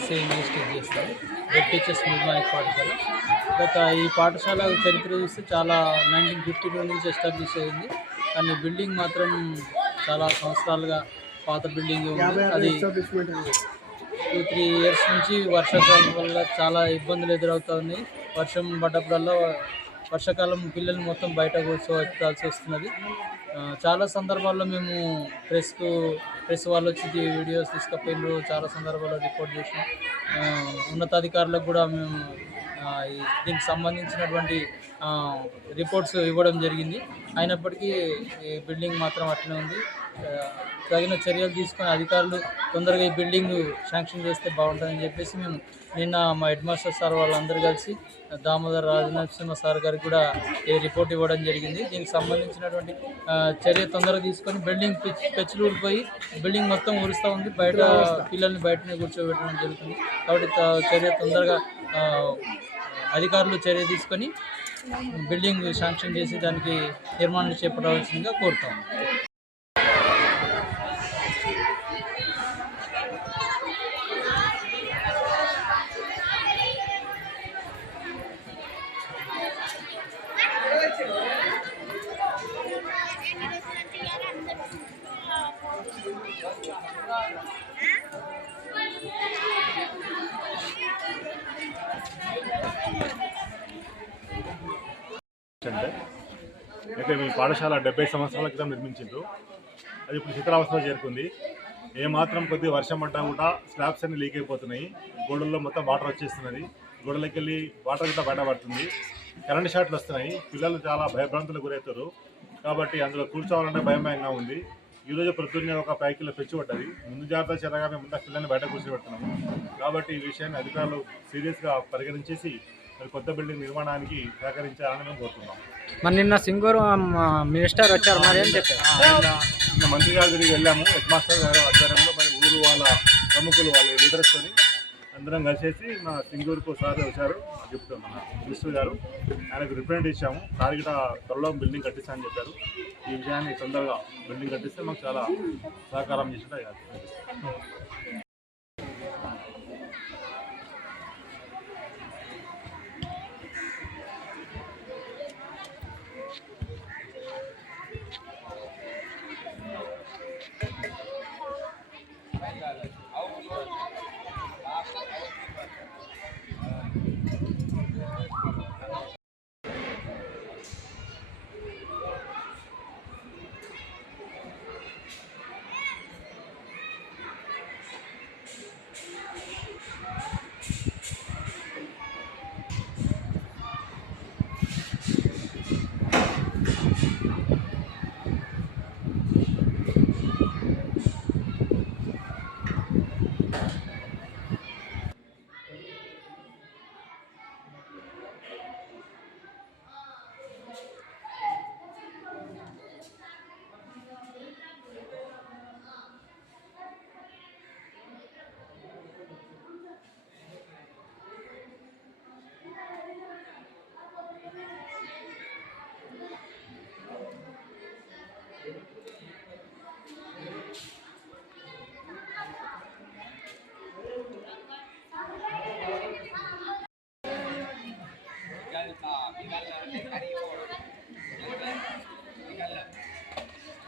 SA investigate చేస్తారు. Teachers నిర్మాణిక పాఠశాల గత ఈ పాఠశాల చరిత్ర చూస్తే చాలా నైన్టీన్ ఫిఫ్టీ టూ నుంచి ఎస్టాబ్లిష్ అయింది. కానీ బిల్డింగ్ మాత్రం చాలా సంవత్సరాలుగా పాత బిల్డింగ్ ఉంది. అది టూ త్రీ ఇయర్స్ నుంచి వర్షాకాలం వల్ల చాలా ఇబ్బందులు ఎదురవుతూ ఉన్నాయి. వర్షం పడ్డప్పుడల్లా వర్షాకాలం పిల్లలు మొత్తం బయట కూర్చోవచ్చాల్సి వస్తున్నది. ఆ, చాలా సందర్భాల్లో మేము ప్రెస్కు ప్రెస్ వాళ్ళు వచ్చి వీడియోస్ తీసుకుపోయినారు. చాలా సందర్భాల్లో రిపోర్ట్ చేసినాం. ఉన్నతాధికారులకు కూడా మేము దీనికి సంబంధించినటువంటి రిపోర్ట్స్ ఇవ్వడం జరిగింది. అయినప్పటికీ ఈ బిల్డింగ్ మాత్రం అట్లనే ఉంది. తగిన చర్యలు తీసుకొని అధికారులు తొందరగా ఈ బిల్డింగ్ శాంక్షన్ చేస్తే బాగుంటుందని చెప్పేసి మేము నిన్న మా హెడ్ మాస్టర్ సార్ వాళ్ళందరూ కలిసి దామోదర్ రాజనరసింహ సార్ గారికి కూడా ఈ రిపోర్ట్ ఇవ్వడం జరిగింది. దీనికి సంబంధించినటువంటి చర్య తొందరగా తీసుకొని బిల్డింగ్ పిచ్ పెచ్చులు ఊడిపోయి బిల్డింగ్ మొత్తం ఊరుస్తూ ఉంది. బయట పిల్లల్ని బయటనే కూర్చోబెట్టడం జరుగుతుంది. కాబట్టి చర్య తొందరగా అధికారులు చర్య తీసుకొని బిల్డింగ్ శాంక్షన్ చేసి దానికి నిర్మాణం చేపట్టవలసిందిగా కోరుతాము. అయితే మీ పాఠశాల డెబ్బై సంవత్సరాల క్రితం నిర్మించిండ్రు. అది ఇప్పుడు శిథిలావస్థలో చేరుకుంది. ఏ మాత్రం కొద్ది వర్షం పడ్డా కూడా స్లాబ్స్ అన్ని లీక్ అయిపోతున్నాయి. గోడల్లో మొత్తం వాటర్ వచ్చేస్తున్నది. గోడలకి వెళ్ళి వాటర్ గిట్ట బయటపడుతుంది కరెంట్ షాట్లు వస్తున్నాయి. పిల్లలు చాలా భయభ్రాంతులకు గురవుతారు. కాబట్టి అందులో కూర్చోవాలంటే భయం భయంగా ఉంది. ఈరోజు ప్రొద్దున్నే ఒక పైకిలో పెంచి పడ్డది. ముందు జాగ్రత్త చర్యగా మేము ముందు పిల్లల్ని బయట కూర్చోబెడుతున్నాము. కాబట్టి ఈ విషయాన్ని అధికారులు సీరియస్గా పరిగణించేసి మరి కొత్త బిల్డింగ్ నిర్మాణానికి సహకరించాలని మేము కోరుతున్నాం మరి నిన్న సింగూరు మినిస్టర్ వచ్చారు మరి ఏం చెప్పారు. నిన్న మంత్రి గారి దగ్గరికి వెళ్ళాము. హెడ్ మాస్టర్ గారు ఆధ్వర్యంలో మరి ఊరు వాళ్ళ ప్రముఖులు వాళ్ళ లీడర్స్తో అందరం కలిసేసి మా సింగూరుకు సార్ వచ్చారు. గిఫ్ట్ మన మినిస్టర్ గారు. ఆయనకు రిప్రజెంట్ ఇచ్చాము. సార్ గిట త్వరలో బిల్డింగ్ కట్టిస్తామని చెప్పారు. ఈ విషయాన్ని తొందరగా బిల్డింగ్ కట్టిస్తే మాకు చాలా సహకారం చేసినట్టు